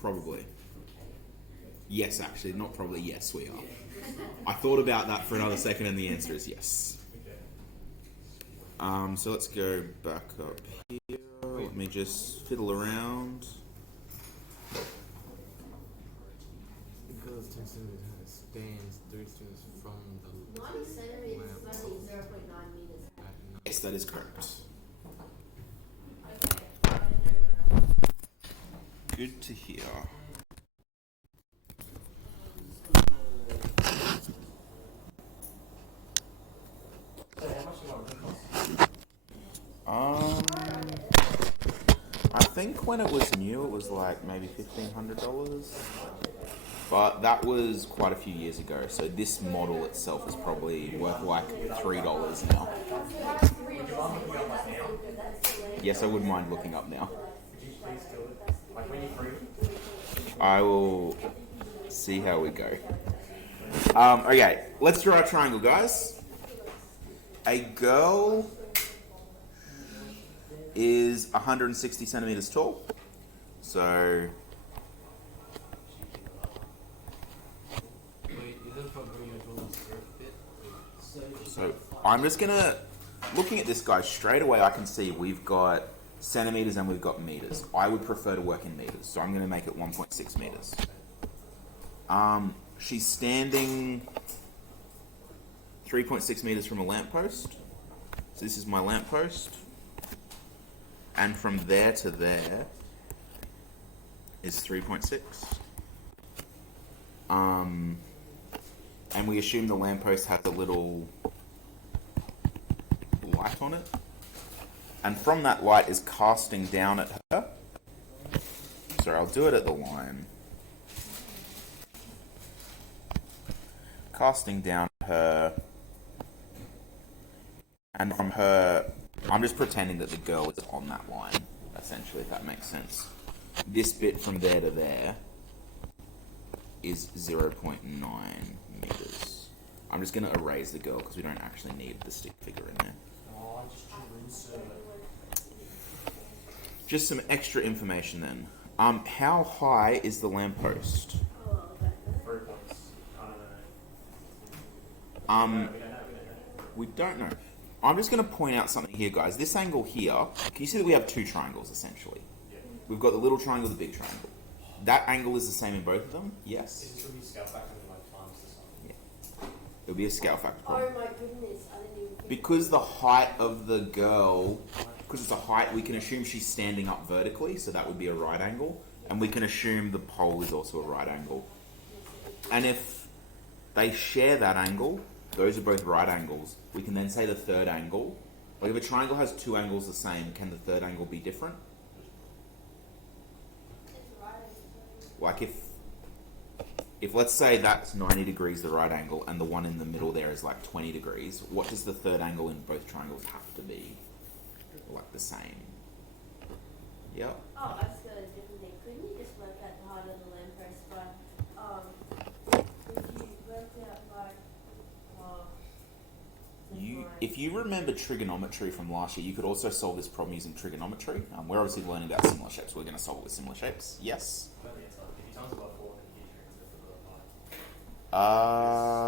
Probably. Yes, actually. Not probably. Yes, we are. I thought about that for another second and the answer is yes. So let's go back up here. Let me just fiddle around. Because 10 centimeters stands 3 students from the 90 centimeters is only 0.9 meters. Yes, that is correct. Good to hear. I think when it was new, it was like maybe $1,500, but that was quite a few years ago. So this model itself is probably worth like $3 now. Yes, I wouldn't mind looking up now. I will see how we go. Okay, let's draw a triangle, guys. A girl is 160 centimeters tall. So I'm just gonna, looking at this guy straight away, I can see we've got centimeters and we've got meters. I would prefer to work in meters, so I'm gonna make it 1.6 meters. She's standing 3.6 meters from a lamppost. So this is my lamppost. And from there to there is 3.6. And we assume the lamppost has a little light on it. And from that light is casting down at her. Sorry, I'll do it at the line. Casting down at her. And from her, I'm just pretending that the girl is on that line, essentially, if that makes sense. This bit from there to there is 0.9 meters. I'm just going to erase the girl because we don't actually need the stick figure in there. Just some extra information then. How high is the lamppost? 3 points. I don't know. We don't know. I'm just going to point out something here, guys. This angle here, can you see that we have two triangles, essentially? Yeah. We've got the little triangle, the big triangle. That angle is the same in both of them? Yes? Is this going to be scale factor in like times or something? Yeah. It'll be a scale factor problem. Oh my goodness, I didn't even think. Because the height of the girl, because it's a height, we can assume she's standing up vertically, so that would be a right angle. And we can assume the pole is also a right angle. And if they share that angle, those are both right angles. We can then say the third angle. Like if a triangle has two angles the same, can the third angle be different? Like if let's say that's 90 degrees the right angle and the one in the middle there is like 20 degrees, what does the third angle in both triangles have to be? Like the same. Yep. Oh, that's a different thing. Couldn't you just work out the height of the lamppost by, if you worked out like, If you remember trigonometry from last year, you could also solve this problem using trigonometry. We're obviously learning about similar shapes. We're going to solve it with similar shapes. Yes? But yeah, so if you times it by 4, then you get the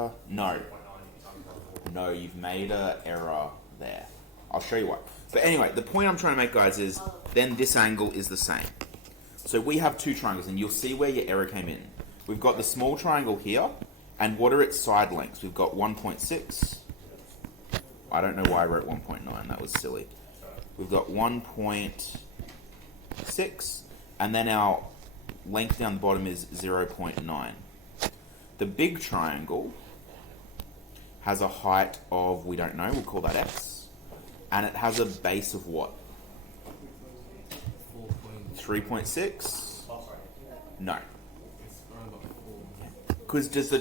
height. No. 3.9 if you times it by 4. No, you've made an error there. I'll show you what. But anyway, the point I'm trying to make, guys, is then this angle is the same. So we have two triangles, and you'll see where your error came in. We've got the small triangle here, and what are its side lengths? We've got 1.6. I don't know why I wrote 1.9. That was silly. We've got 1.6, and then our length down the bottom is 0.9. The big triangle has a height of, we don't know, we'll call that x, and it has a base of what? 3.6? No. Because does the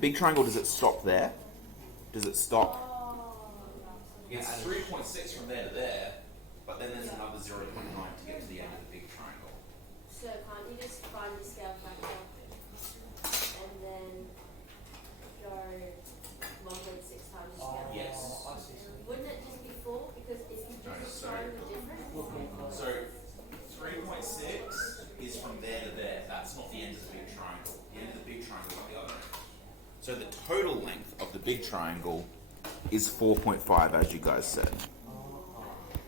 big triangle, does it stop there? Does it stop? It's 3.6 from there to there, but then there's another 0.9 to get to the end of the big triangle. so can't you just find the scale factor and then go 1.6 times the scale? Yes. Wouldn't it just be 4? Because if you do the triangle different. So 3.6 is from there to there. That's So the total length of the big triangle is 4.5, as you guys said.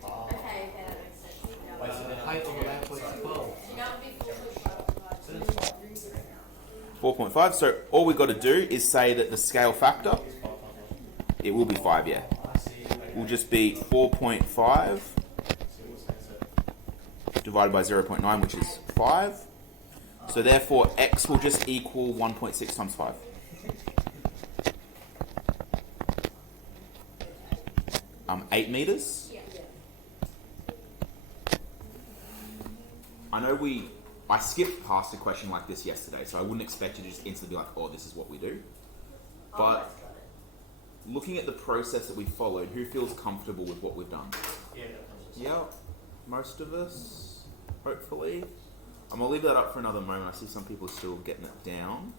Okay, that makes sense. Yeah. Wait, so then Height of the lamppost is 12. So that would be 4.5 So then it's 4.5. So all we got to do is say that the scale factor, it will be 5, yeah. Will just be 4.5 divided by 0.9, which is 5. So therefore, x will just equal 1.6 times 5. 8 meters. Yeah. I know I skipped past a question like this yesterday, so I wouldn't expect you to just instantly be like, oh, this is what we do. But Almost got it. looking at the process that we followed, who feels comfortable with what we've done? Yeah, definitely. Yeah, most of us, hopefully. I'm gonna leave that up for another moment. I see some people are still getting it down.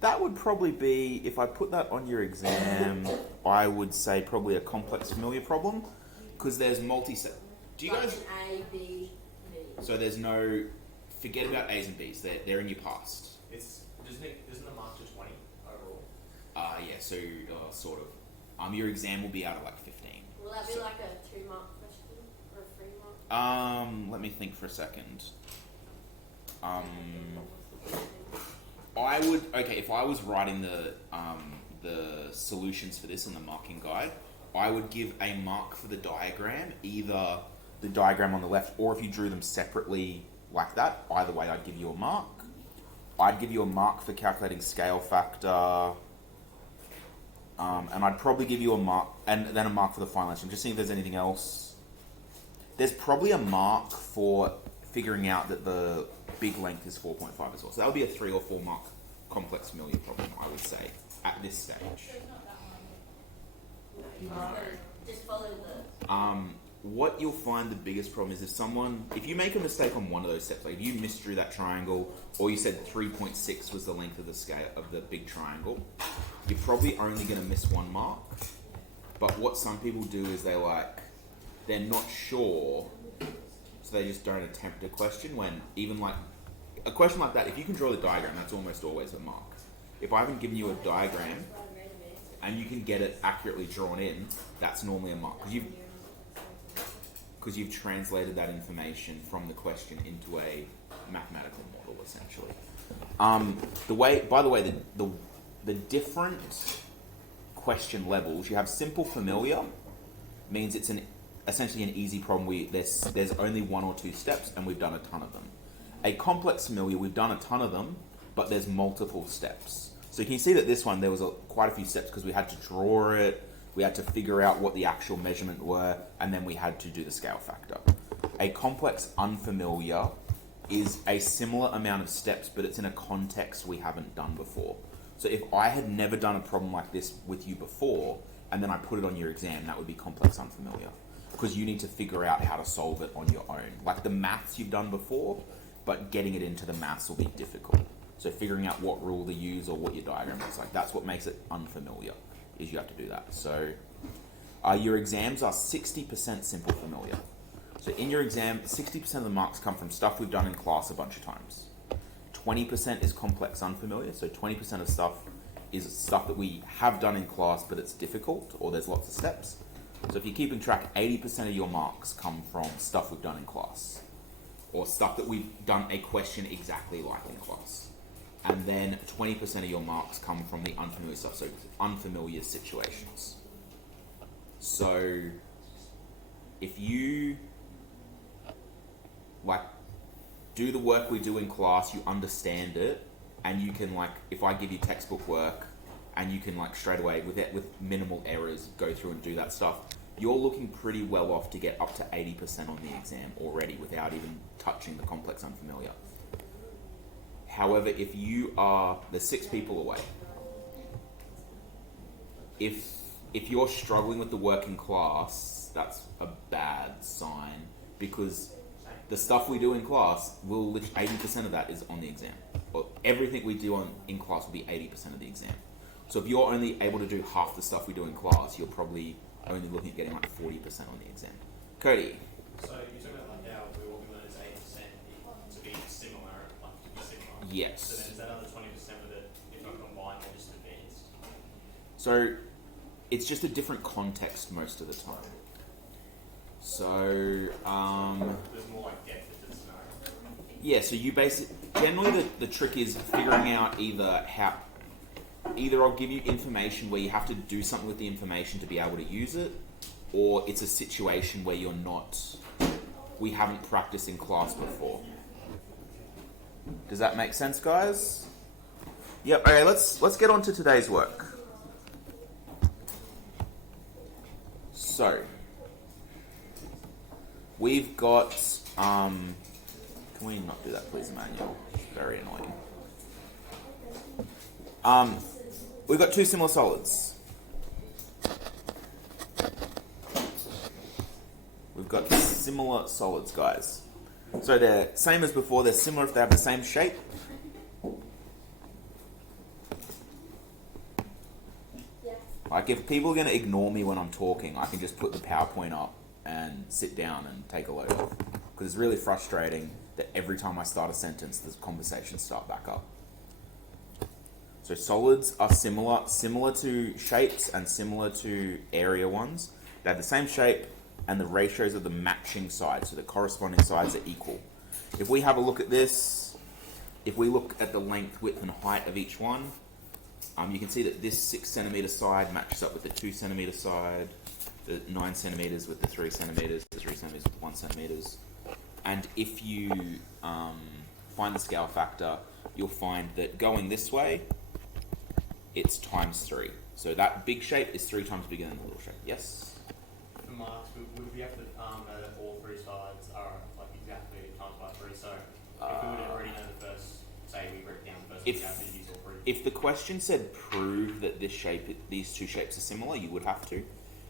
That would probably be, if I put that on your exam, I would say probably a complex familiar problem, because there's multi-set. Do you Like guys? an A, B, B. So there's no, forget about A's and B's. They're in your past. It's isn't the mark to 20 overall? Yeah. So sort of. Your exam will be out of like 15. Will that be So- like a 2-mark question or a 3-mark? Let me think for a second. I would, okay, if I was writing the solutions for this in the marking guide, I would give a mark for the diagram, either the diagram on the left, or if you drew them separately like that, either way I'd give you a mark. I'd give you a mark for calculating scale factor, and I'd probably give you a mark, and then a mark for the final answer. I'm just seeing if there's anything else. There's probably a mark for figuring out that the big length is 4.5 as well. So that would be a 3 or 4 mark complex familiar problem, I would say, at this stage. Just follow the. What you'll find the biggest problem is if you make a mistake on one of those steps, like if you misdrew that triangle, or you said 3.6 was the length of the scale of the big triangle, you're probably only going to miss 1 mark. But what some people do is they're not sure, so they just don't attempt a question. When even like a question like that, if you can draw the diagram, that's almost always a mark. If I haven't given you a diagram and you can get it accurately drawn in, that's normally a mark, because you've translated that information from the question into a mathematical model, essentially. By the way, the different question levels, you have simple familiar, means it's essentially an easy problem. There's only 1 or 2 steps, and we've done a ton of them. A complex familiar, we've done a ton of them, but there's multiple steps. So you can see that this one, there was quite a few steps because we had to draw it, we had to figure out what the actual measurement were, and then we had to do the scale factor. A complex unfamiliar is a similar amount of steps, but it's in a context we haven't done before. So if I had never done a problem like this with you before, and then I put it on your exam, that would be complex unfamiliar, because you need to figure out how to solve it on your own. Like the maths you've done before, but getting it into the maths will be difficult. So figuring out what rule to use or what your diagram looks like, that's what makes it unfamiliar, is you have to do that. So your exams are 60% simple familiar. So in your exam, 60% of the marks come from stuff we've done in class a bunch of times. 20% is complex unfamiliar, so 20% of stuff is stuff that we have done in class but it's difficult, or there's lots of steps. So if you're keeping track, 80% of your marks come from stuff we've done in class, or stuff that we've done a question exactly like in class. And then 20% of your marks come from the unfamiliar stuff, so unfamiliar situations. So if you do the work we do in class, you understand it, and you can if I give you textbook work and you can straight away with minimal errors go through and do that stuff, you're looking pretty well off to get up to 80% on the exam already without even touching the complex unfamiliar. However, if you are, there's 6 people away. If you're struggling with the work in class, that's a bad sign, because the stuff we do in class, 80% of that is on the exam. Or everything we do in class will be 80% of the exam. So if you're only able to do half the stuff we do in class, you're probably only looking at getting 40% on the exam. Cody. So you're talking about now what we learned is 80% to be similar, to be similar. Yes. So then is that other 20% So it's just a different context most of the time. So There's more like depth to the scenario. yeah, so you generally the trick is figuring out either I'll give you information where you have to do something with the information to be able to use it, or it's a situation where we haven't practiced in class before. Does that make sense, guys? Yep. Okay, let's get on to today's work. So we've got can we not do that, please, Emmanuel? Very annoying. We've got two similar solids. We've got similar solids, guys. So they're same as before. They're similar if they have the same shape. Yeah. Like if people are going to ignore me when I'm talking, I can just put the PowerPoint up and sit down and take a load off. Because it's really frustrating that every time I start a sentence, the conversations start back up. So solids are similar to shapes and similar to area ones. They have the same shape and the ratios of the matching sides, so the corresponding sides are equal. If we have a look at this, if we look at the length, width, and height of each one, you can see that this 6 centimeter side matches up with the 2 centimeter side, the 9 centimeters with the 3 centimeters, the 3 centimeters with 1 centimeters. And if you find the scale factor, you'll find that going this way, it's times 3. So that big shape is 3 times bigger than the little shape. Yes? For marks, would we have to know that all three sides are like exactly times by 3? So if we would already know the first, say we break down the first, we have to use all 3. If the question said prove that these two shapes are similar, you would have to.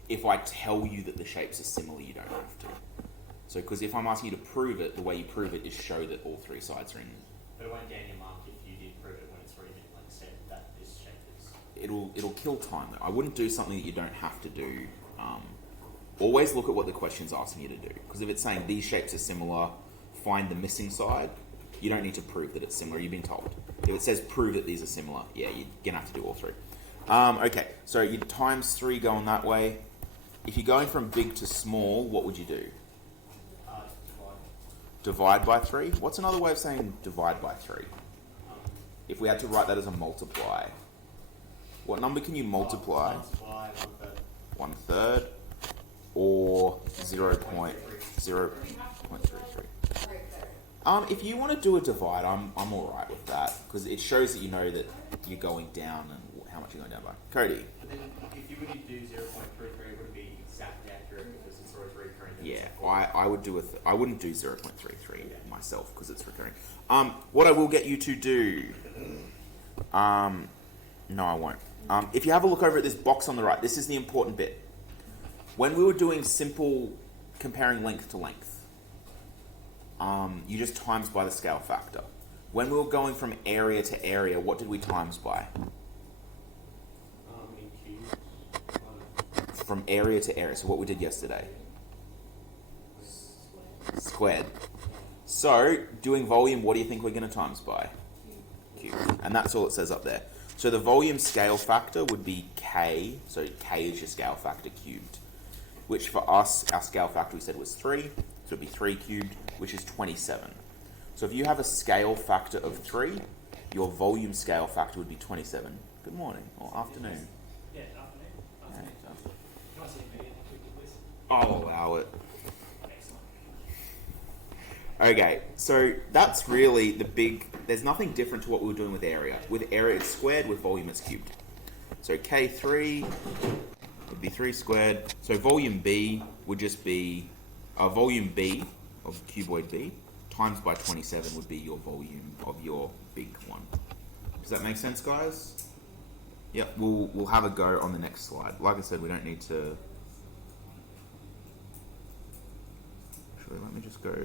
If I tell you that the shapes are similar, you don't have to. So, because if I'm asking you to prove it, the way you prove it is show that all 3 sides are in. But it won't gain your mark if you did prove it when it's already been like said that this shape is. It'll kill time though. I wouldn't do something that you don't have to do. Always look at what the question's asking you to do. Because if it's saying these shapes are similar, find the missing side, you don't need to prove that it's similar. You've been told. If it says prove that these are similar, yeah, you're gonna have to do all 3. Okay, so you times 3 going that way. If you're going from big to small, what would you do? Divide by 3? What's another way of saying divide by 3? If we had to write that as a multiply. What number can you multiply? Multiply 1/3. 1/3 or 0.33. If you want to do a divide, I'm alright with that. Because it shows that you know that you're going down and how much you're going down by. Cody? But then if you were to do 0.33, it wouldn't be exactly accurate because it's always recurring. Yeah, I would do I wouldn't do 0.33 myself because it's recurring. What I will get you to do, no, I won't. If you have a look over at this box on the right, this is the important bit. When we were doing simple comparing length to length, you just times by the scale factor. When we were going from area to area, what did we times by? In cubes. From area to area. So what we did yesterday. Squared. So, doing volume, what do you think we're going to times by? Cubed. And that's all it says up there. So the volume scale factor would be K. So K is your scale factor cubed. Which for us, our scale factor we said was 3. So it would be 3 cubed, which is 27. So if you have a scale factor of 3, your volume scale factor would be 27. Good morning, or afternoon. Yeah, afternoon. Yeah, so Can I see me quickly, please? I'll allow it. Excellent. Okay, so that's really the big... There's nothing different to what we were doing with area. With area, it's squared. With volume, it's cubed. So K3 would be 3 squared. So volume B would just be... volume B of cuboid B times by 27 would be your volume of your big one. Does that make sense, guys? Yep, we'll have a go on the next slide. Like I said, we don't need to... Actually, let me just go...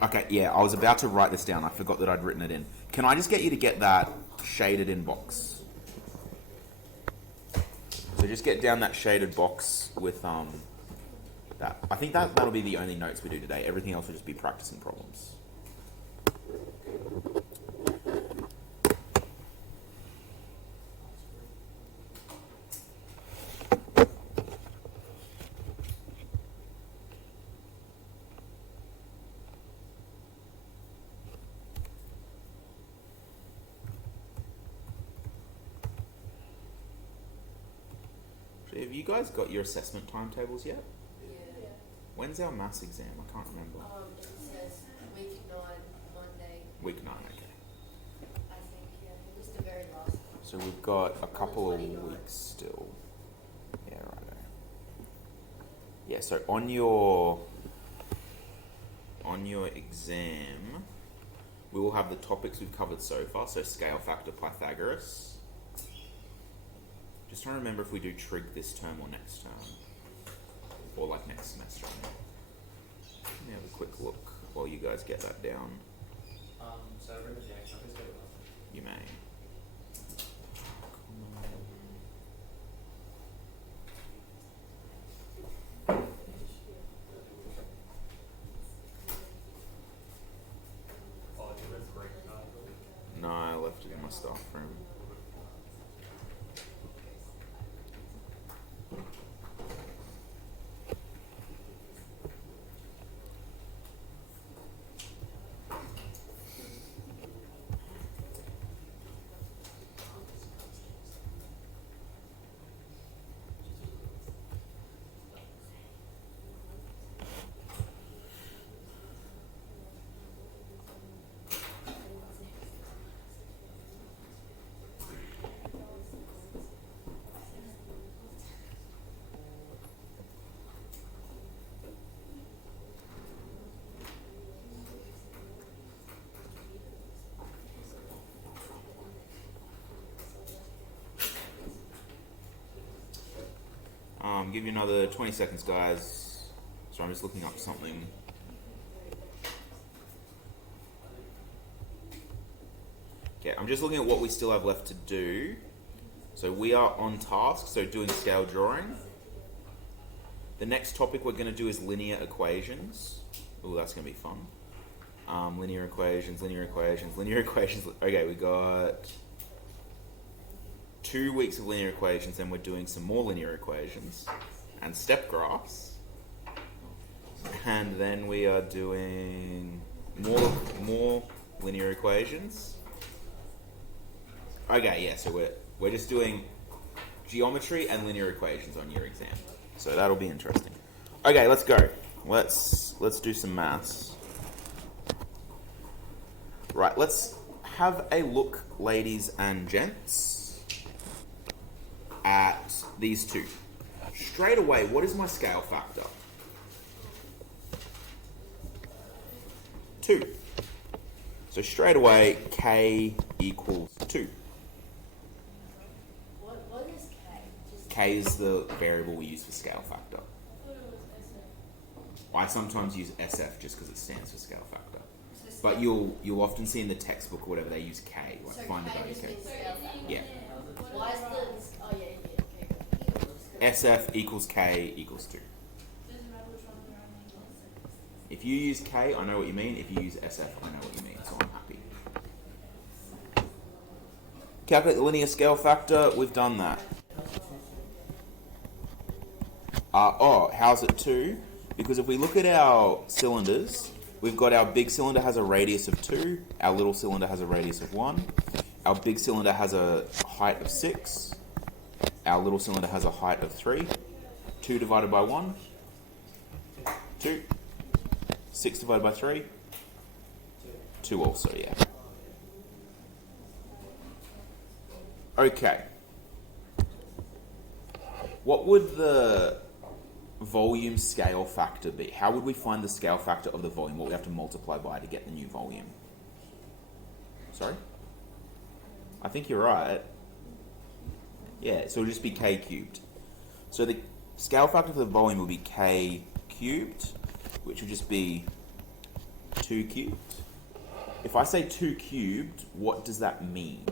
Okay, yeah, I was about to write this down. I forgot that I'd written it in. Can I just get you to get that shaded in box? So just get down that shaded box with that. I think that'll be the only notes we do today. Everything else will just be practicing problems. Have you guys got your assessment timetables yet? Yeah. When's our maths exam? I can't remember. It says week 9, Monday, Week 9, okay. I think, yeah. Just the very last one. So we've got a couple of 29. weeks still. Yeah, right. Yeah, so on your exam, we will have the topics we've covered so far. So scale factor, Pythagoras. Just trying to remember if we do trig this term or next term, or like next semester. Let me have a quick look while you guys get that down. So I've written the X, I'll just go with that. You may. Oh, you read the break. No, I left it in my staff room. Give you another 20 seconds, guys. So I'm just looking up something. Okay, I'm just looking at what we still have left to do. So we are on task, so doing scale drawing. The next topic we're going to do is linear equations. Oh, that's going to be fun. Linear equations. Okay, we got 2 weeks of linear equations, then we're doing some more linear equations and step graphs, and then we are doing more linear equations. Okay, yeah, so we're just doing geometry and linear equations on your exam, so that'll be interesting. Okay, let's go. Let's do some maths. Right, let's have a look, ladies and gents, at these two. Straight away, what is my scale factor? 2. So straight away, k equals 2. What is K? Just K is the variable we use for scale factor. I sometimes use SF just because it stands for scale factor. But you'll often see in the textbook or whatever they use K, like so find the K value just K. means scale factor. Yeah. Why is the oh yeah, okay. SF equals K equals 2. If you use K, I know what you mean. If you use SF, I know what you mean. So I'm happy. Calculate the linear scale factor. We've done that. How's it 2? Because if we look at our cylinders, we've got our big cylinder has a radius of 2. Our little cylinder has a radius of 1. Our big cylinder has a height of 6. Our little cylinder has a height of 3. 2 divided by 1. 2. 6 divided by 3. 2 also, yeah. Okay. What would the volume scale factor be? How would we find the scale factor of the volume? What we have to multiply by to get the new volume? Sorry? I think you're right. Yeah, so it'll just be k cubed. So the scale factor for the volume will be k cubed, which will just be 2 cubed. If I say 2 cubed, what does that mean?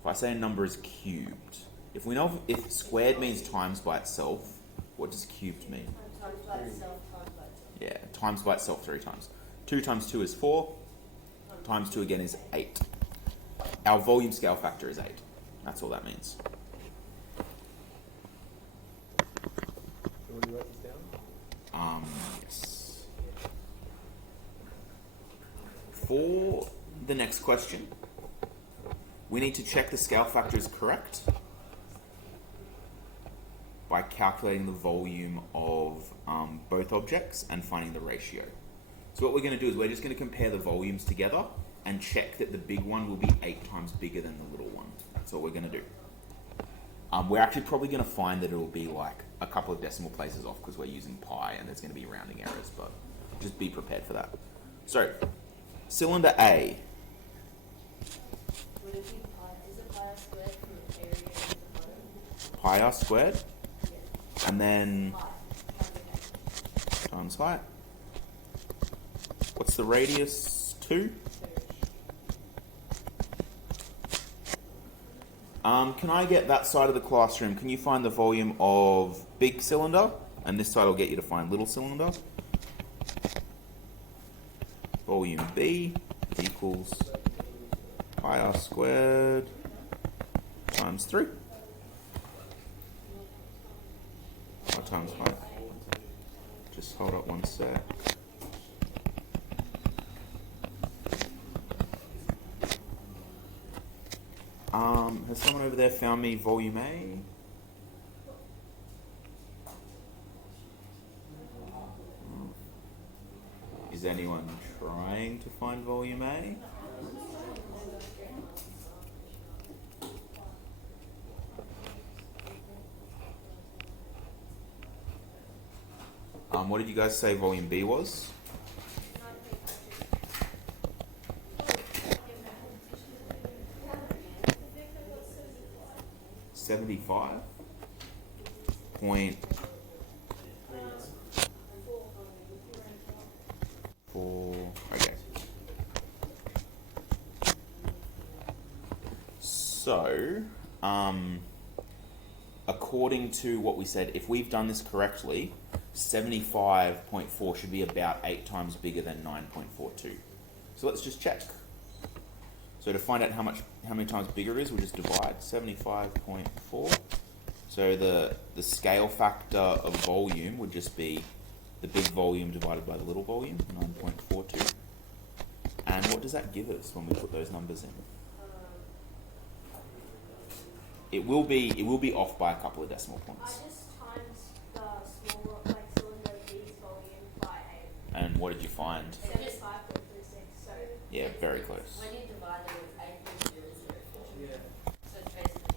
If I say a number is cubed, if we know if squared means times by itself, what does cubed mean? Times by itself, times by itself. Yeah, times by itself 3 times. 2 times 2 is 4, times 2 again is 8. Our volume scale factor is 8. That's all that means. Will you write this down? Yes. For the next question, we need to check the scale factor is correct by calculating the volume of both objects and finding the ratio. So what we're going to do is we're just going to compare the volumes together and check that the big one will be 8 times bigger than the little one. That's what we're going to do. We're actually probably going to find that it will be like a couple of decimal places off because we're using pi and there's going to be rounding errors, but just be prepared for that. So, cylinder A. Would it be pi? Is it pi r squared from the area to the bottom? Pi r squared, Yeah. and then Pi. times height. What's the radius? 2? Can I get that side of the classroom? Can you find the volume of big cylinder? And this side will get you to find little cylinder. Volume B equals pi r squared times 3. Or times height. Just hold up one sec. Has someone over there found me volume A? Is anyone trying to find volume A? What did you guys say volume B was? 75.4. Okay. So, according to what we said, if we've done this correctly, 75.4 should be about 8 times bigger than 9.42. So let's just check. So to find out how many times bigger it is, we'll just divide 75.4. So the scale factor of volume would just be the big volume divided by the little volume, 9.42. And what does that give us when we put those numbers in? It will be off by a couple of decimal I points. just times the small cylinder B's volume by 8. And what did you find? 75.36. So Yeah, very close. when you divide them with 8.004. So it's basically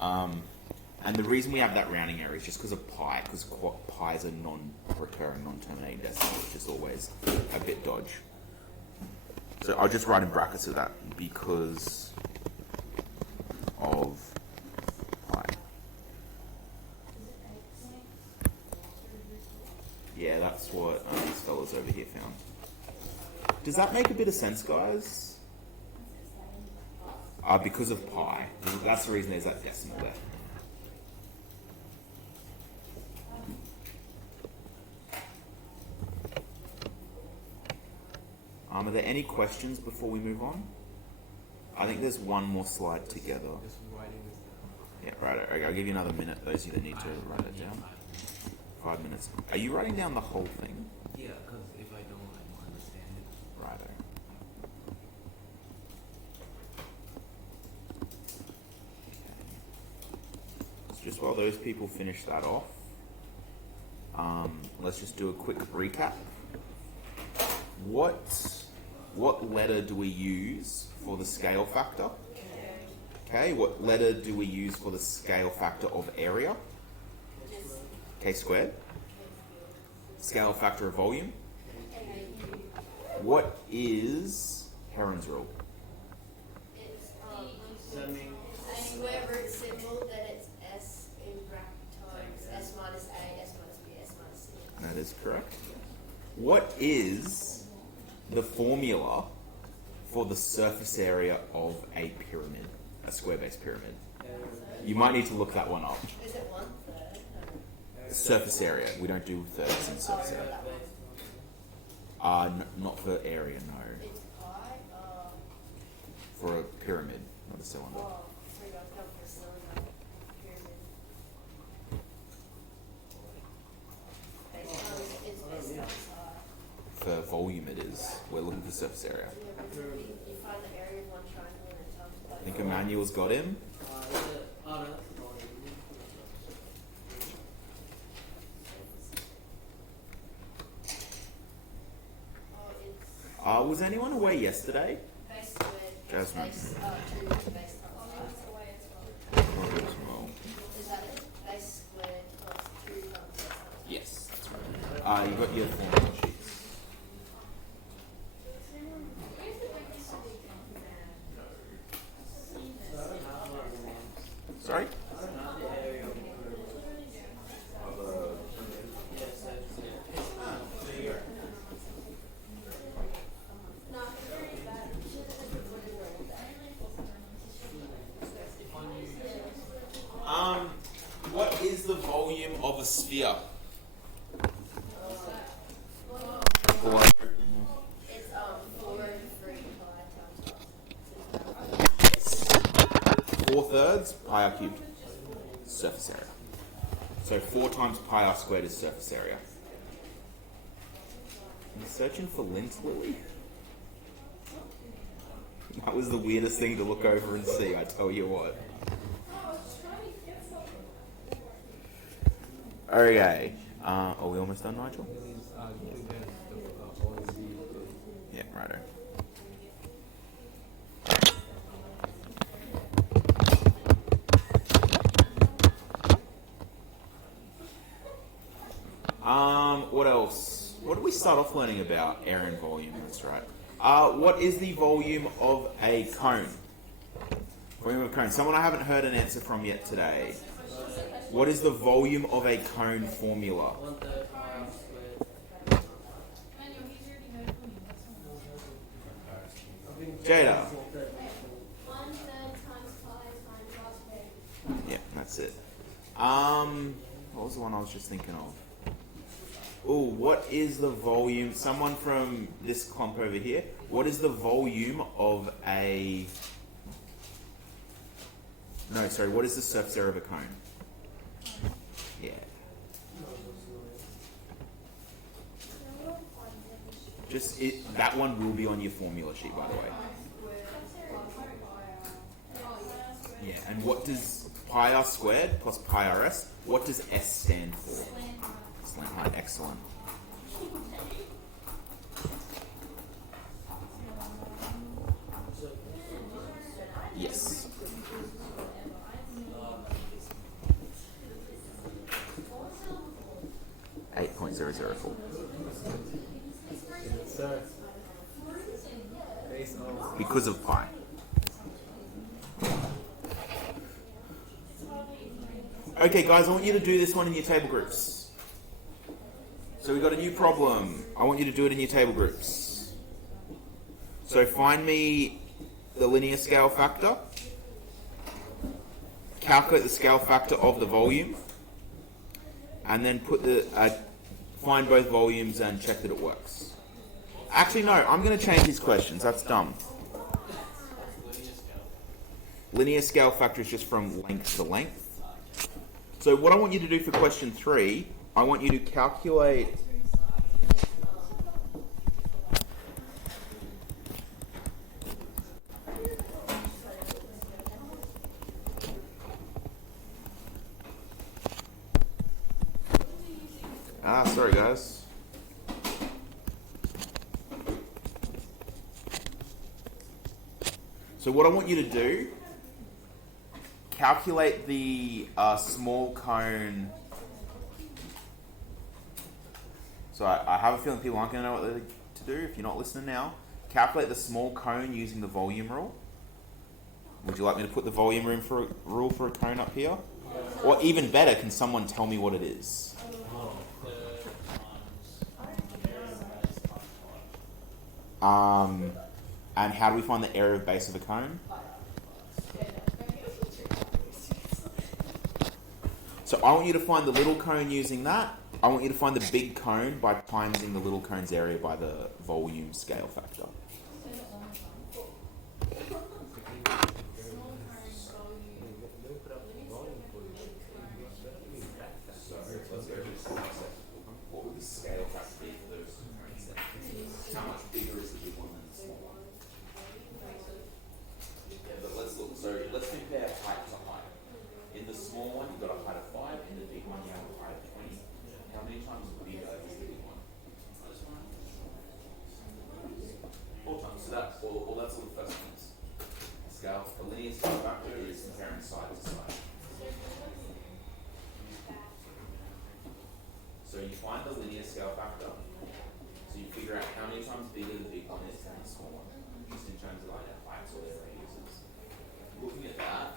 8. And the reason we have that rounding error is just because of pi, because pi is a non-recurring, non-terminating decimal, which is always a bit dodge. So I'll just write in brackets of that because of pi. Yeah, that's what these fellas over here found. Does that make a bit of sense, guys? Because of pi. That's the reason there's that decimal there. Are there any questions before we move on? I think there's one more slide together. Just writing this down. Yeah, right. Okay, I'll give you another minute. Those of you that need to write it down. 5 minutes. Are you writing down the whole thing? Yeah, because if I don't understand it. Righto. So just while those people finish that off, let's just do a quick recap. What letter do we use for the scale factor? Okay, what letter do we use for the scale factor of area? K squared. Scale factor of volume. What is Heron's rule? It's square root symbol, then it's s in bracket times s minus a, s minus b, s minus c. That is correct. What is the formula for the surface area of a pyramid, a square-based pyramid? You might need to look that one up. Is it 1/3? Surface area. We don't do thirds in surface area. Not for area, no. It's pi. For a pyramid, not a cylinder. Oh, so you got to go for cylinder. Pyramid. Base times is base times for volume it is. We're looking for surface area. You find the area of one triangle and it tells you I think Emmanuel's got him. Was anyone away yesterday? base squared plus Jasmine. base 2 base times 5. Well, Is that it? Base squared plus 2 times base times 5. yes, that's right. You got your formula sheets. Sorry? What is the volume of a sphere? Or- It's 4 over 3 pi times 4/3 pi r cubed. Surface area. So 4 times pi r squared is surface area. I'm searching for lint lily. That was the weirdest thing to look over and see, I tell you what. Okay. Are we almost done, Nigel? Yeah, righto. What else? What did we start off learning about? Air and volume, that's right. What is the volume of a cone? Volume of a cone. Someone I haven't heard an answer from yet today. What is the volume of a cone formula? 1/3 pi r squared. Jada. 1/3 times pi times r squared. Yeah, that's it. What was the one I was just thinking of? Oh, what is the volume? Someone from this clump over here. What is the volume of a... No, sorry. What is the surface area of a cone? Yeah. Just that one will be on your formula sheet, by the way. Yeah, and what does pi r squared plus pi rs, what does S stand for? Slant height, excellent. Yes. .004. Sir. Base of Because of pi. Okay, guys, I want you to do this one in your table groups. So we got a new problem. I want you to do it in your table groups. So find me the linear scale factor. Calculate the scale factor of the volume. And then put the find both volumes and check that it works. Actually, no, I'm going to change these questions. That's dumb. Linear scale factor is just from length to length. So what I want you to do for question 3, I want you to calculate sorry guys. So what I want you to do, calculate the small cone. So I have a feeling people aren't going to know what to do if you're not listening now. Calculate the small cone using the volume rule. Would you like me to put the volume rule for a cone up here? Or even better, can someone tell me what it is? And how do we find the area of base of a cone? So I want you to find the little cone using that. I want you to find the big cone by timesing the little cone's area by the volume scale factor. So let's go to what would the scale factor be for those cones then? find the linear scale factor. So you figure out how many times bigger the big one is than the small one, just in terms of like heights or their radiuses. Looking at that,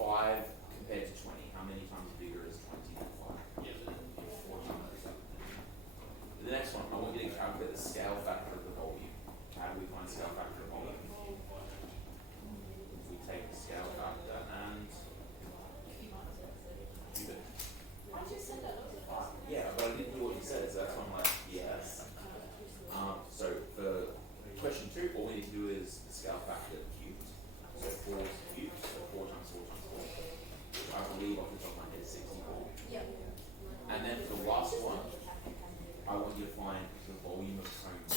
5 compared to 20, how many times bigger is 20 than 5? Yeah. 4 times. The next one, I want you to calculate the scale factor of the volume. How do we find scale factor of volume? We take the scale factor and cube it. Yeah, but I didn't do what you said, so that's why I'm like, yes. So for question 2, all we need to do is the scale factor cubed. So 4 cubed, so 4 times 4 times 4. Which I believe off the top of my head is 64. Yep. And then for the last one, I want you to find the volume of cone B.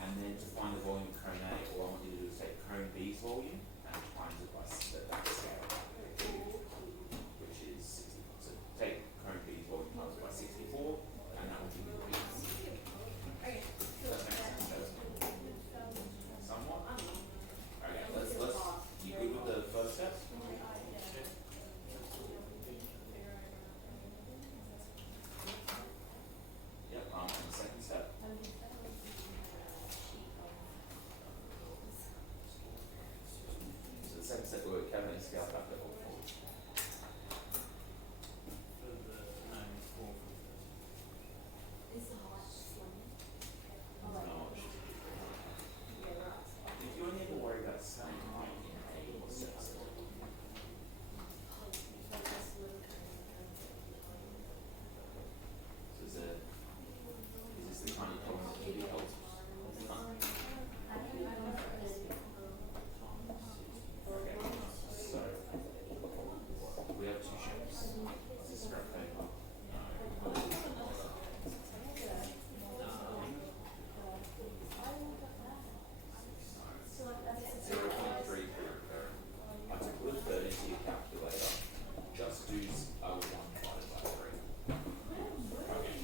And then to find the volume of cone A, all I want you to do is take cone B's volume and times it by that scale, which is 60. So take cone B's volume times it by 64, and that will give you the B. Does that make sense? Somewhat? Okay, let's, you good with the first step? Yep, and the second step? So the second step, we're calculating scale factor of 4. If you only ever worry about saying height in A or set step. So is this the kind of problem that can be helped? Okay, so we have 2 shapes. Is this scrap paper? No. 0.33. I took a little third into your calculator. Just do 1 divided by 3. Okay.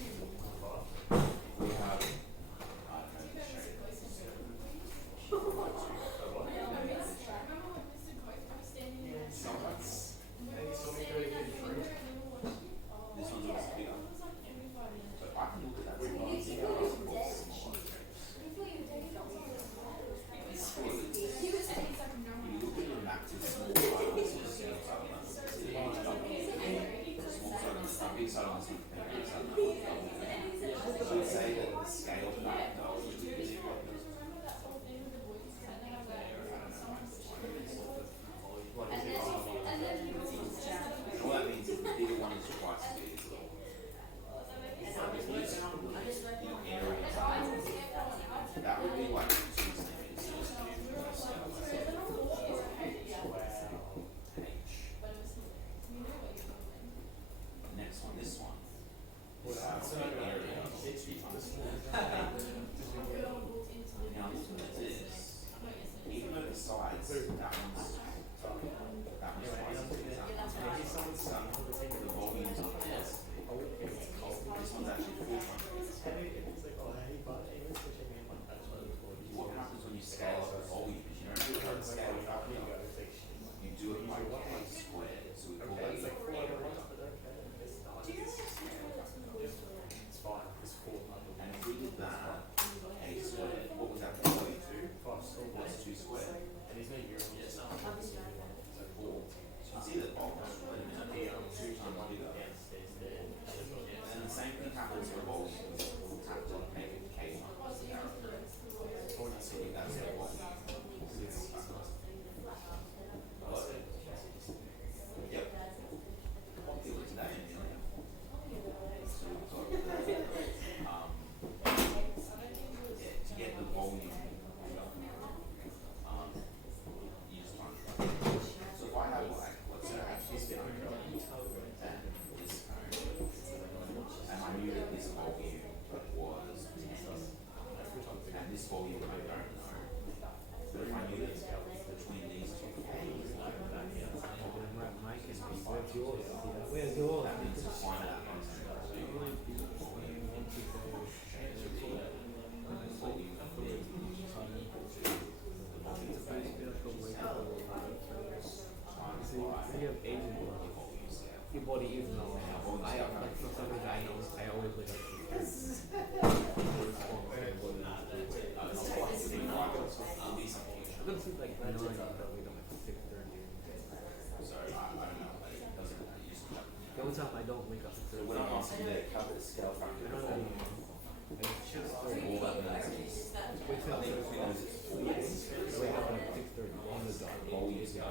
We have, I don't know, this shape. Sometimes. This one's always bigger. But I can look at that one and see how it's smaller shapes. You look at the map to small tiles and scale tiles. See the large double. Small tiles, a big side on this one, and big side on that one. So we say that the scale factor is all that means is the bigger one is twice as big as the little one. If you sound like the area, that would be like 2 centimeters. Next one, this one. We have the area of 60 times. Now this one is, even though the sides, that one's twice as big as that one. The volume's on the less. This one's actually 4 times bigger. What happens when you scale up the volume is you don't do it by the scale factor. You do it by K squared. So we call that the area. And if we did that, A squared, what was that equate to? What's 2 squared? So 4. So you see that, oh, wait a minute, 2 times bigger. And the same thing happens for volume. We'll have to make it K times the area. So that's the volume. your body is now. I like for some reason I always wake up. It doesn't seem like 9, but we don't like 6:30. The only time I don't wake up at 6:30. When I'm asking the cover scale factor, I don't know. all that matters. Wake up at 6:30 on the dot. Volume scale.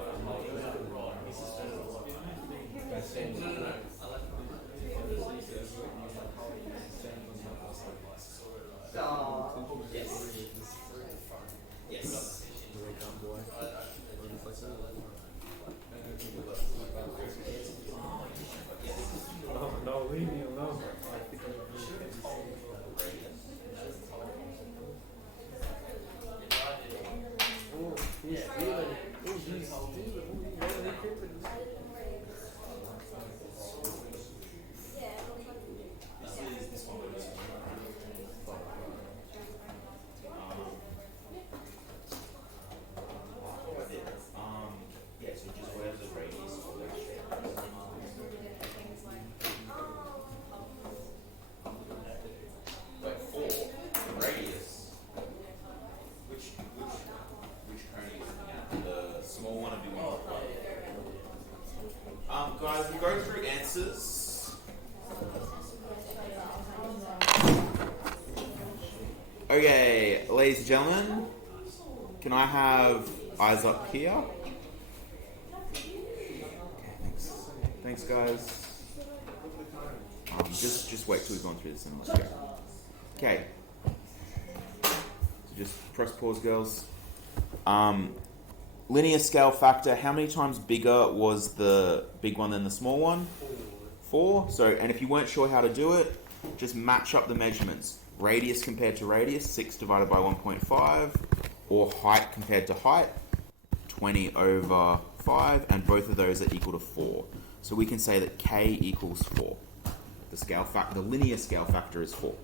Yes. Wake up, boy. Oh, no, leave me alone. Oh, he's stealing. Oh, he's stealing. Yeah, so just whatever the radius of that shape Wait, 4. The radius. Which cone are you looking at? The small one or big one? Guys, we'll go through answers. Okay, ladies and gentlemen, can I have eyes up here? Thanks, guys. Just wait till we've gone through this and let's go. Okay. So just press pause, girls. Linear scale factor. How many times bigger was the big one than the small one? 4. So, and if you weren't sure how to do it, just match up the measurements. Radius compared to radius, 6 divided by 1.5, or height compared to height, 20 over 5, and both of those are equal to 4. So we can say that k equals 4. The linear scale factor is 4.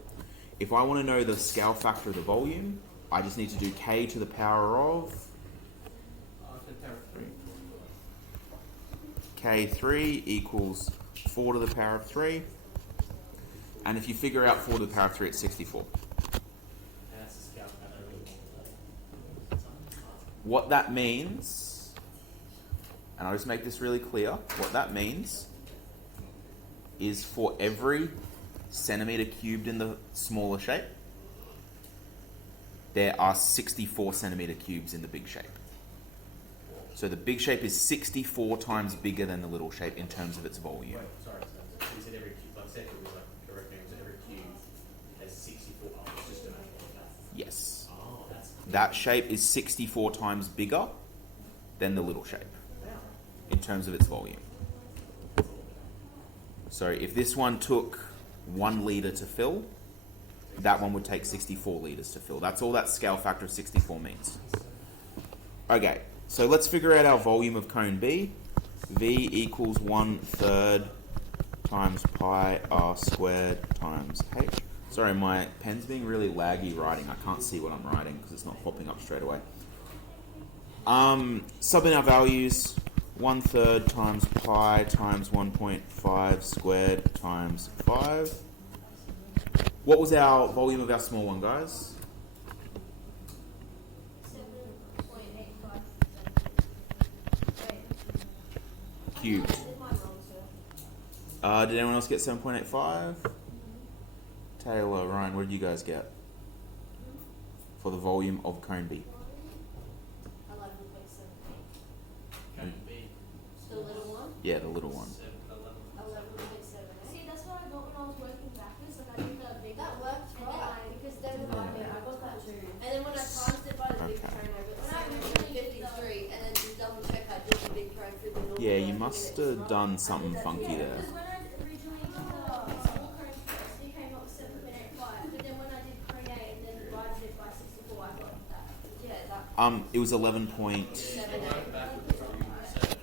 If I want to know the scale factor of the volume, I just need to do k to the power of k3 equals 4 to the power of 3. And if you figure out 4 to the power of 3, it's 64. That's the scale factor. What that means, and I'll just make this really clear, what that means is for every centimeter cubed in the smaller shape, there are 64 centimeter cubes in the big shape. So the big shape is 64 times bigger than the little shape in terms of its volume. Wait, sorry, so you said every cube, like said it was like correct name, so every cube has 64. Oh, it's just an Yes. Oh, that's That shape is 64 times bigger than the little shape in terms of its volume. So if this one took 1 litre to fill, that one would take 64 litres to fill. That's all that scale factor of 64 means. Okay, so let's figure out our volume of cone B. V equals 1/3 times pi r squared times h. Sorry, my pen's being really laggy writing. I can't see what I'm writing because it's not popping up straight away. Sub in our values. 1/3 times pi times 1.5 squared times 5. What was our volume of our small one, guys? 7.85. Cubed. Did my mum, sir? Did anyone else get 7.85? Taylor, Ryan, what did you guys get for the volume of cone B? 11.78. Cone B. The little one? Yeah, the little one. 11.78. See, that's what I got when I was working backwards. Like I did the big. That worked And then right, because then when I got that too. And then when I times it by the big Okay. cone, I When I got originally did 53, and then to double check, I did the big cone through the normal. Yeah, you working must and it's have not. done something funky there. Because when I originally did the small cone first, it came up with 7.85. But then when I did cone A and then divided it by 64, I got that. Yeah, that It was 11 point. 7.8. Backwards from you said it. If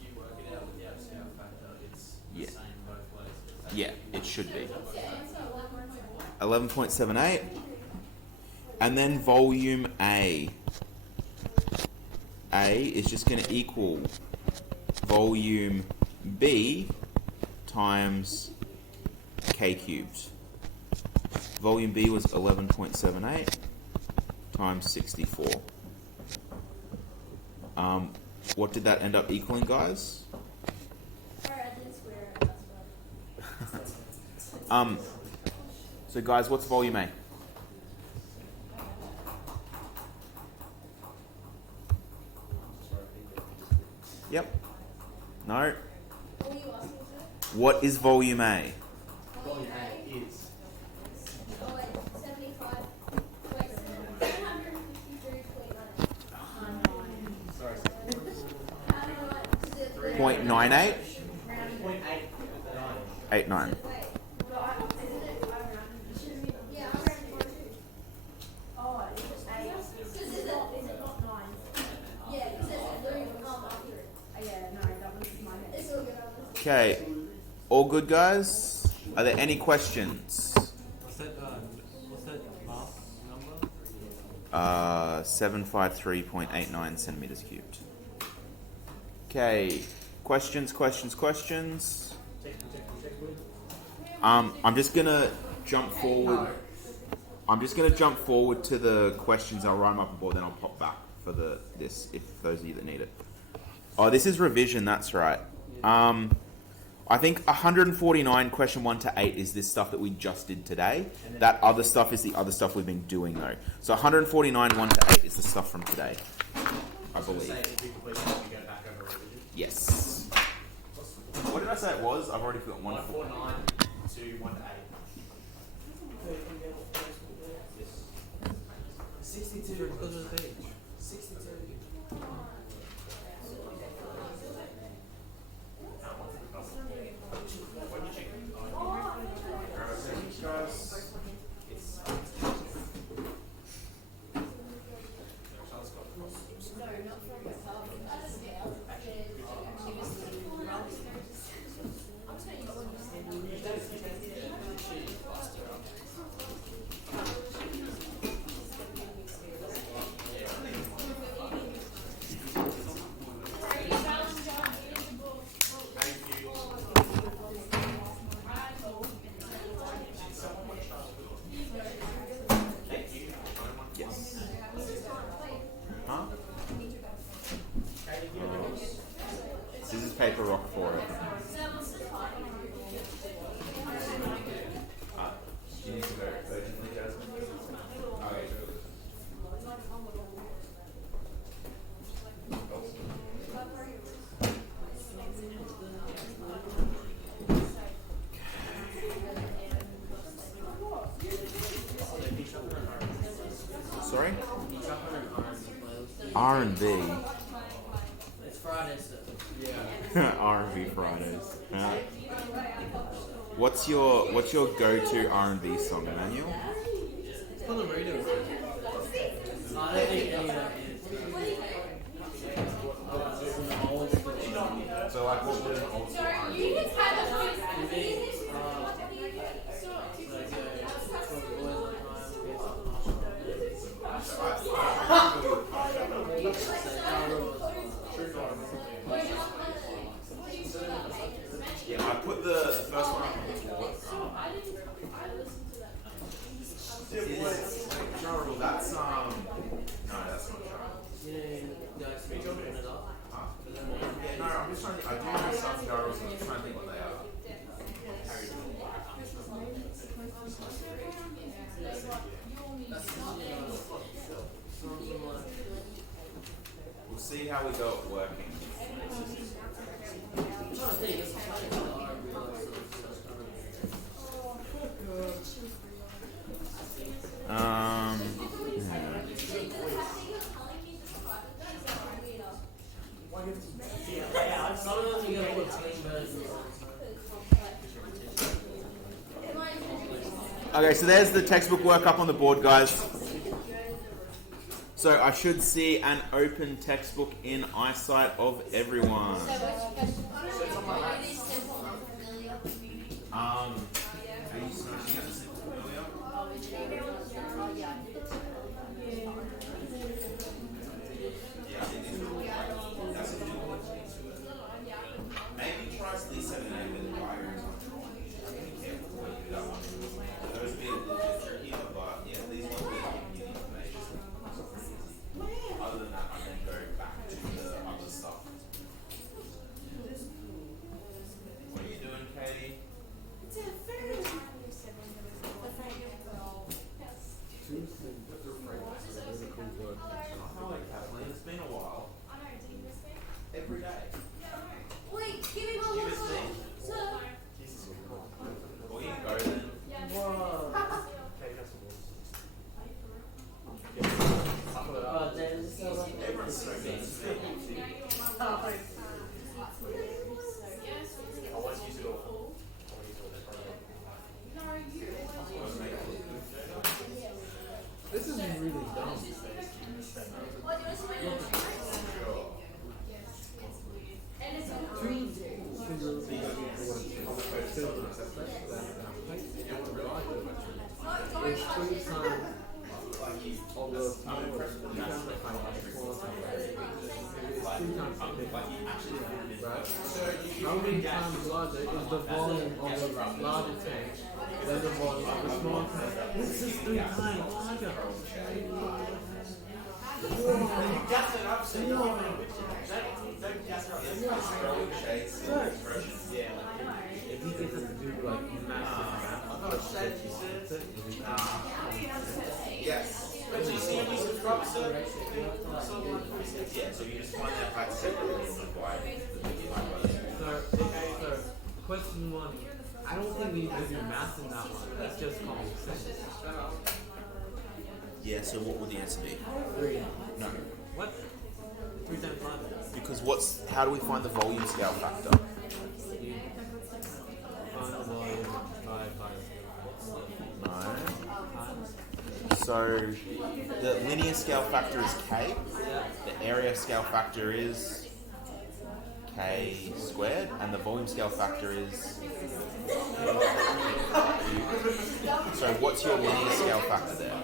you work it out without scale factor, it's Yeah. the same both ways. Yeah, it should be. Yeah, so 11.7. 11.78. And then volume A. A is just going to equal volume B times K cubed. Volume B was 11.78 times 64. What did that end up equaling, guys? Alright, I didn't swear it, that's why. So guys, what's volume A? Yep. No. What were you asking, sir? What is volume A? Volume A is. Oh wait, 75. Wait, 753.9. Sorry. How do I write? Is it 0.98? 0.89. 89. Wait, right, isn't it? Yeah, I'm rounding one too. Oh, it's just eight. Because is it not 9? Yeah, because it's a blue after it. Yeah, no, that was my head. It's all good, I'll listen. Okay. All good, guys? Are there any questions? What's that mass number? 753.89 centimeters cubed. Okay. Questions. I'm just gonna jump forward. To the questions. I'll write them up on board, then I'll pop back for this if those of you that need it. Oh, this is revision. That's right. I think 149 question 1 to 8 is this stuff that we just did today. That other stuff is the other stuff we've been doing though. So 149 1 to 8 is the stuff from today, I So believe. say if you complete it, you go back over revision. Yes. What did I say it was? I've already forgotten. 149 to 1 to 8. 62. Because of the page. 62. When you check Yes. Huh? Scissors, paper, rock for it. You need to go urgently, Jasmine? Okay, sorry? R&B. It's Friday, so R&B Fridays. What's your go-to R&B song, Emmanuel? It's on the radio. I don't think any of that is. From the old school. So like what would an old school R&B? Like, Boys Yeah, I put the first one up on the floor. Ja Rule, that's no, that's not Ja Rule. You know, guys, we open it up. Huh? Yeah, no, I'm just trying to, I do know some Ja Rules, I'm just trying to think what they are. We'll see how we go at working. Sometimes you gotta put clean versions. Okay, so there's the textbook work up on the board, guys. So I should see an open textbook in eyesight of everyone. Are you smashing at the simple earlier? Maybe try physical assessment that you would rely on. It's 3 times of the small magnified by small size. It's 3 times bigger, right? How many times larger is the volume of the larger tank than the volume of the small tank? This is 3 times larger. Gas it up, so you don't gas it up. Yeah. If he gets us to do like massive Yes. Yeah, so you just find that fact separately and divide So, question 1. I don't think we need to do math in that one. That's just common sense. Yeah, so what would the answer be? 3. No. What? 3 times larger. Because how do we find the volume scale factor? You find the volume by No. So the linear scale factor is k. The area scale factor is k squared, and the volume scale factor is. So what's your linear scale factor there?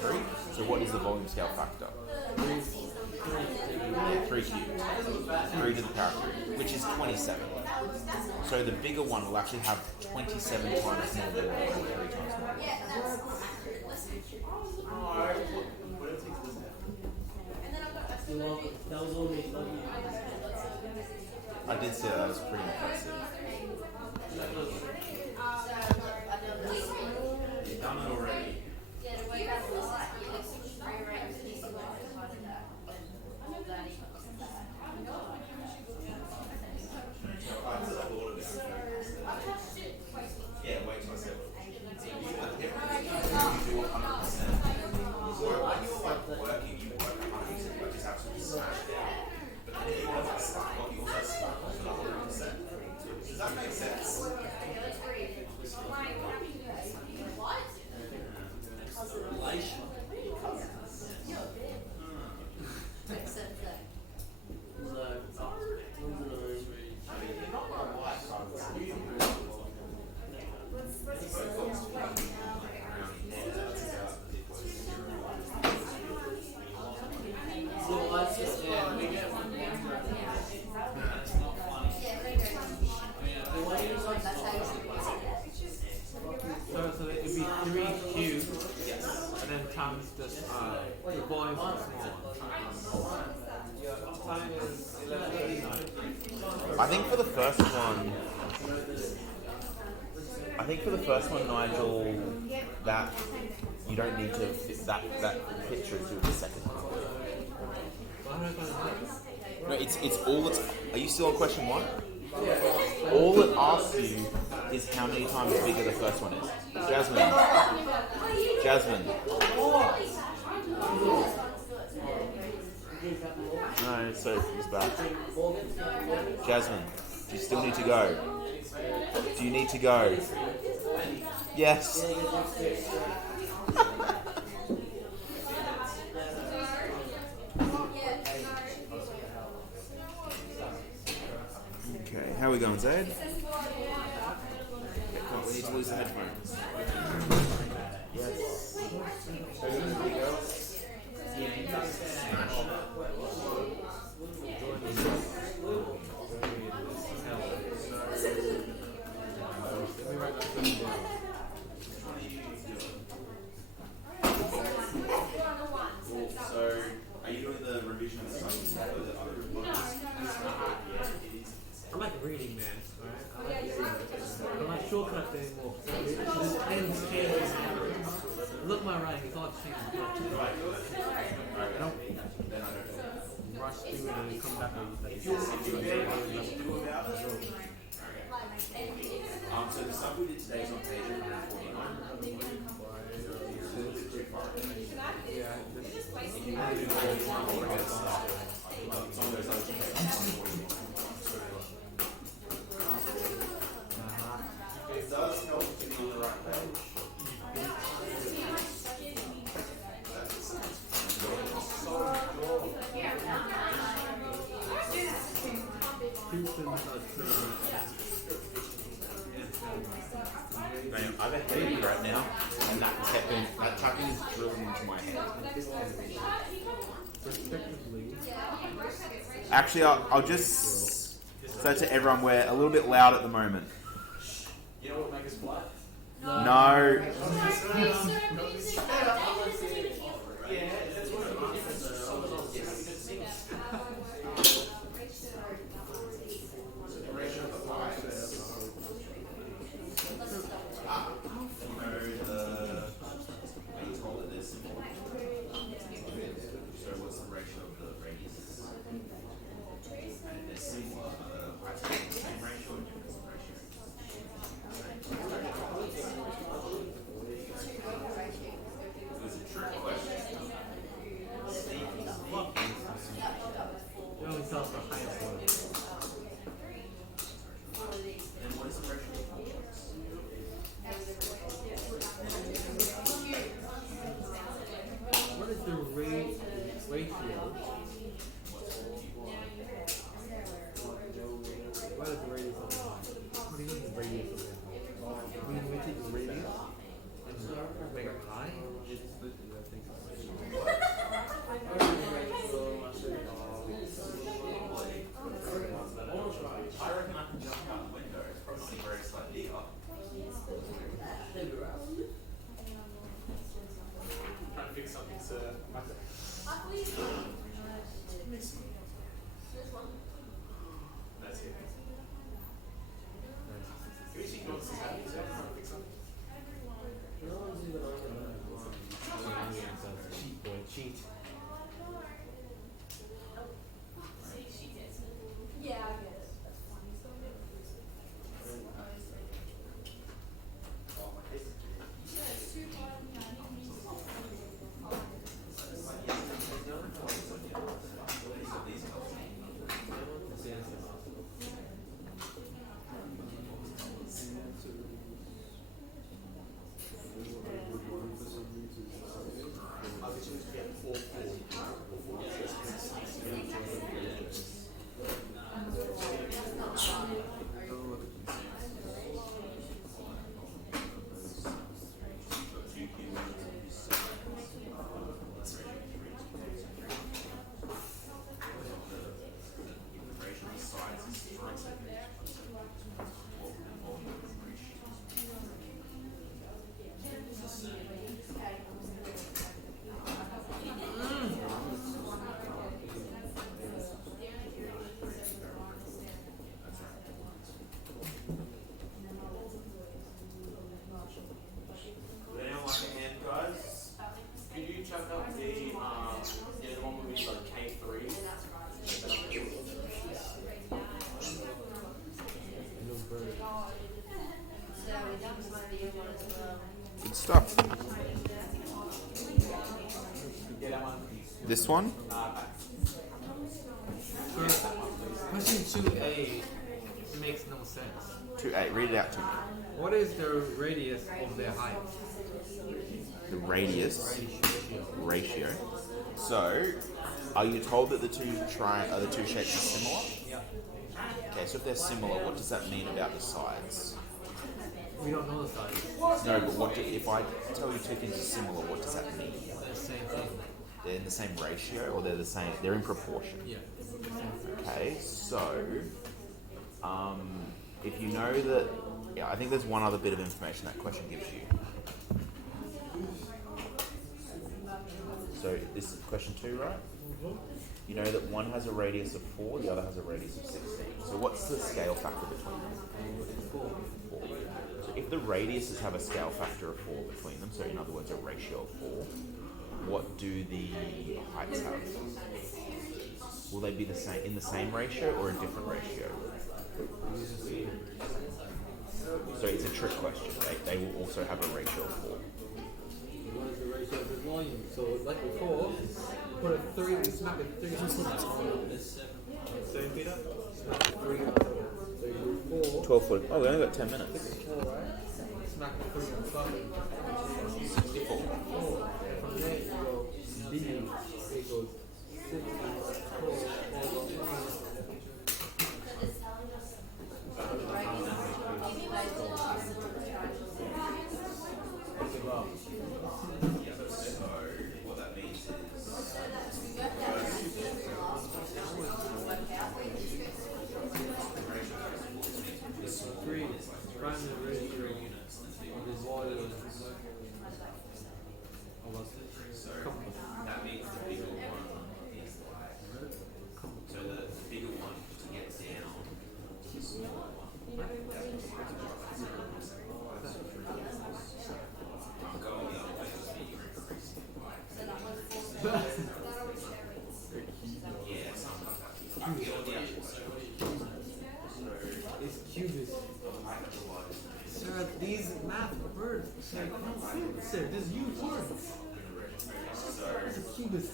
3. So what is the volume scale factor? 3 cubed. 3 to the power 3, which is 27. So the bigger one will actually have 27 times more than the one, 3 times more. That was all me. I did say that was pretty impressive. You've done it already. Yeah, wait till I say what. You do 100%. So when you're like working, you work 100%, but just absolutely smash it out. But then if you want to start, you also start with 100%. Does that make sense? Relation. So it'd be 3 cubed, and then times the volume of the small one. Time is 11:39. I think for the first one, Nigel, that you don't need to fit that picture into the second one. No, it's all it's. Are you still on question 1? All it asks you is how many times bigger the first one is. Jasmine. No, so it's back. Jasmine, do you still need to go? Do you need to go? Yes. Okay, how are we going, Zaid? Okay, come on, we need to lose the headphones. So, are you doing the revision of the stuff? I like reading, man. Right? I like reading. I don't like shortcuts anymore. Just ends changes. Look my writing, it's all changed. I don't rush through it and then come back and like, So the stuff we did today is on page 149. It does help to be on the right page. Houston Man, I have a headache right now, and that tapping is drilling into my head. Respectively, Actually, I'll just say to everyone we're a little bit loud at the moment. You know what will make us quiet? No. it only tells the highest one. What is the ratio? What is the radius of the line? What do you mean the radius of the line? I mean, we take the radius and make it high? I reckon I can jump out the window. It's probably very slightly up. Trying to fix something, sir. That's it. Can we see what's happening, sir? Trying to fix something. Cheat boy, cheat. Yeah, I get it. I'll get you to get 4-4. Would anyone like a hand, guys? Could you chuck up the one where we did like K3? Good stuff. Yeah, that one. This one? Question 2A, it makes no sense. 2A. Read it out to me. What is the radius of their height? The radius Ratio. ratio. So, are you told that the two shapes are similar? Yeah. Okay, so if they're similar, what does that mean about the sides? We don't know the size. No, but if I tell you two things are similar, what does that mean? They're the same thing. They're in the same ratio, or they're the same? They're in proportion. Yeah. Okay, so if you know that, yeah, I think there's one other bit of information that question gives you. So this is question 2, right? You know that one has a radius of 4, the other has a radius of 16. So what's the scale factor between them? 4. So if the radiuses have a scale factor of 4 between them, so in other words a ratio of 4, what do the heights have? Will they be the same in the same ratio or a different ratio? So it's a trick question. They will also have a ratio of 4. What is the ratio of the volume? So, like before, put a 3, we smack a 3 on top. 7 feet up? Smack a 3 on top. So you do 4. 12 foot. Oh, we only got 10 minutes. 4, right? Smack a 3 on top. 64. 4. And from there, you go D equals 6, 4, 4, 5. It's cubist. Sir, these math words, sir, sir, just use words. It's a cubist.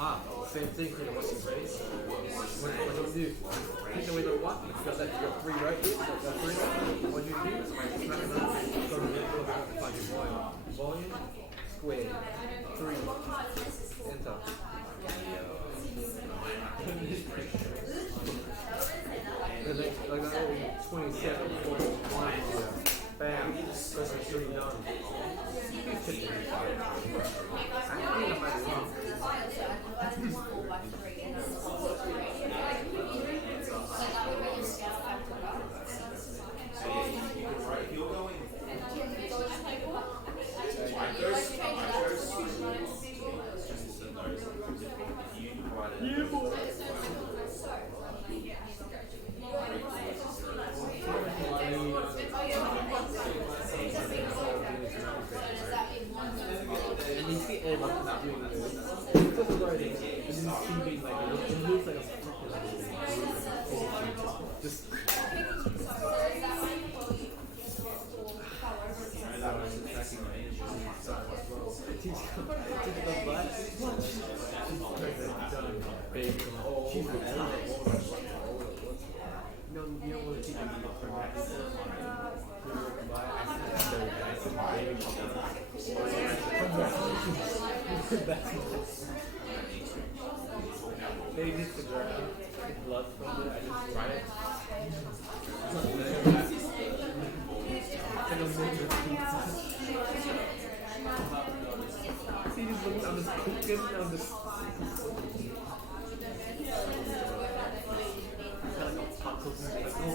Aha, same thing for the what's your face. What do you do? Take away the what? Because that you got three right here, so that's three right. What do you do? Smack it up, go to the find your volume. Volume, square, 3, enter. The next, like that little 27, 41 here. Bam, goes to 3 done. You could do it. I think I might be wrong. And you see everyone not doing this. Because of writing, and then you see being like, it looks like a just no, you don't want to teach them they hit the ground, get blood from it, I just write it. And I'm making a pizza. See, just looking, I'm just cooking, I'm just... Kind of like a pot cooking, like, oh,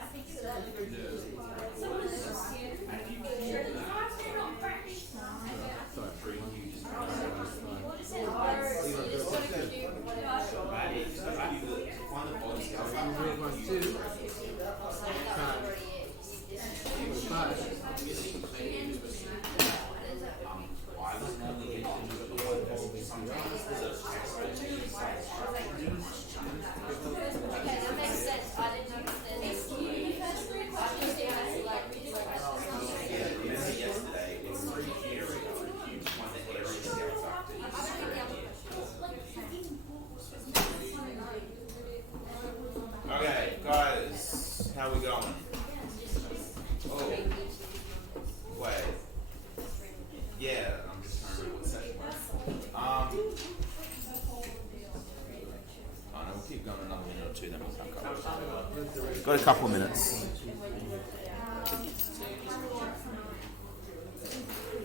I think so. grade 1, 2, five. Okay, that makes sense. I didn't understand this. I just think that's like questions. Okay, guys, how we going? Oh, wait. Yeah, I'm just trying to remember what session we're in. Oh no, we'll keep going another minute or two, then we'll back up. Got a couple of minutes.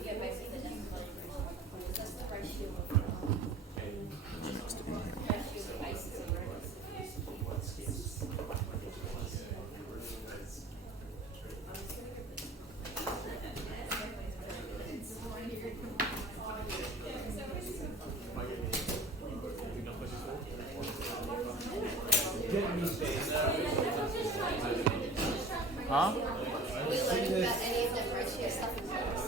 Yeah, basically that's the ratio of Next in here. ratio of bases and radiuses. Huh? We learned about any of that ratio stuff in class.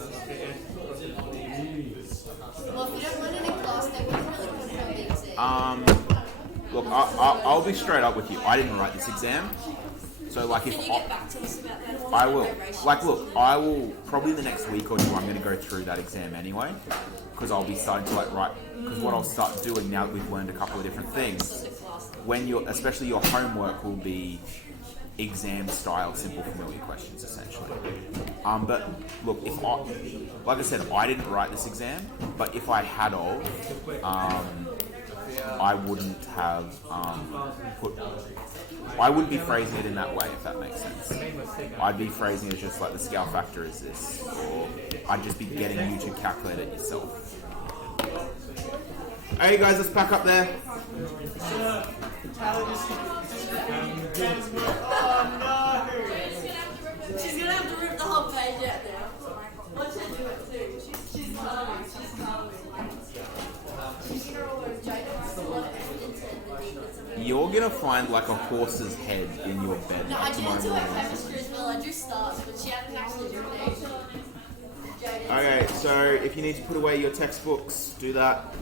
Well, if we don't learn it in class, then we can really put it on the exam. Look, I'll be straight up with you. I didn't write this exam. So, like, Can if you get back to us about that? I will. Like, look, I will probably the next week or two. I'm going to go through that exam anyway, because I'll be starting to like write. Because what I'll start doing now that we've learned a couple of different things, when you're, especially your homework will be exam style simple familiar questions essentially. But look, if I, like I said, I didn't write this exam, but if I had I wouldn't have I wouldn't be phrasing it in that way, if that makes sense. I'd be phrasing it just like the scale factor is this, or I'd just be getting you to calculate it yourself. Hey guys, let's pack up there. She's gonna have to rip the whole page out now. Watch her do it too. She's calming. She's calming. She's gonna always joke You're gonna find like a horse's head in your bed. No, like, I do tomorrow it to her morning. chemistry as well. I do stars, but she hasn't actually do it. Okay, so if you need to put away your textbooks, do that.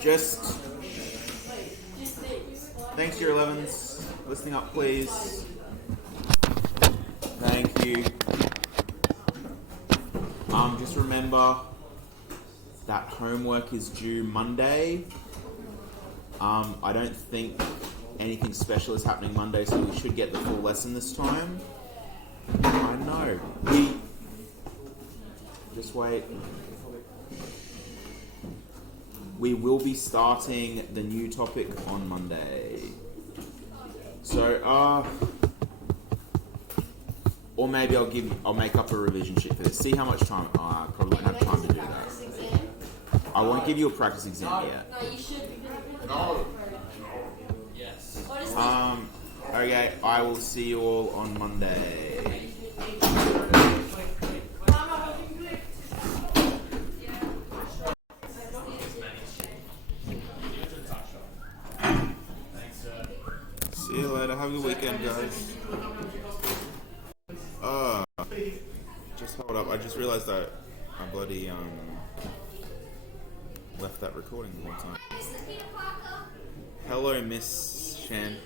Just thanks to your 11s. Listening up, please. Thank you. Just remember that homework is due Monday. I don't think anything special is happening Monday, so we should get the full lesson this time. I know. Just wait. We will be starting the new topic on Monday. So, or maybe I'll make up a revision sheet for this. See how much time. I probably won't have time to do that. I won't give you a practice exam yet. No, you should. No. Yes. What is this? Okay, I will see you all on Monday. See you later. Have a good weekend, guys. Just hold up. I just realized that I bloody left that recording the whole time. Hello, Miss Shan.